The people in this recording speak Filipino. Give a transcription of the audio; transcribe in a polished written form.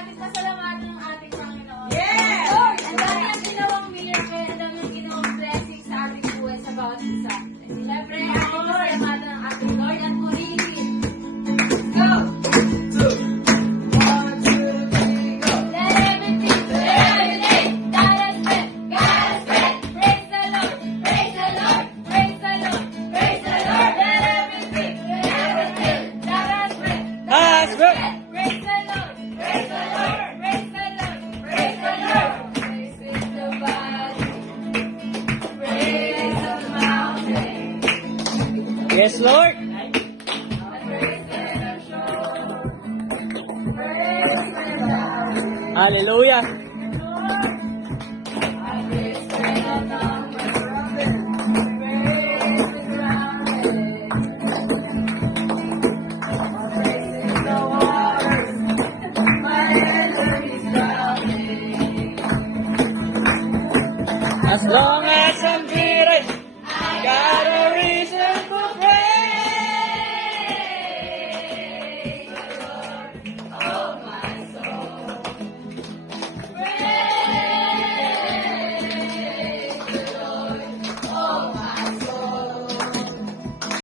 natin pasalamatan ang ating Panginoon. Yes! Lord, ang dami ang ginawang miracle, ang dami ang ginawang blessing sa ating buhay sa bawat isa. Siyempre, ating pasalamatan ang ating Lord at purihin. Go! Let everything, that has been, God has been. Praise the Lord, praise the Lord, praise the Lord, praise the Lord. Let everything, that has been, Has been. praise the Lord, praise the Lord, praise the Lord, praise the Lord. Praise in the valley, praise the mountain, Yes, Lord. and praise in the shore, praise in the valley. Hallelujah. I praise in the mountain, praise the ground, praise in the waters, my enemies drowning. As long as I'm breathing, God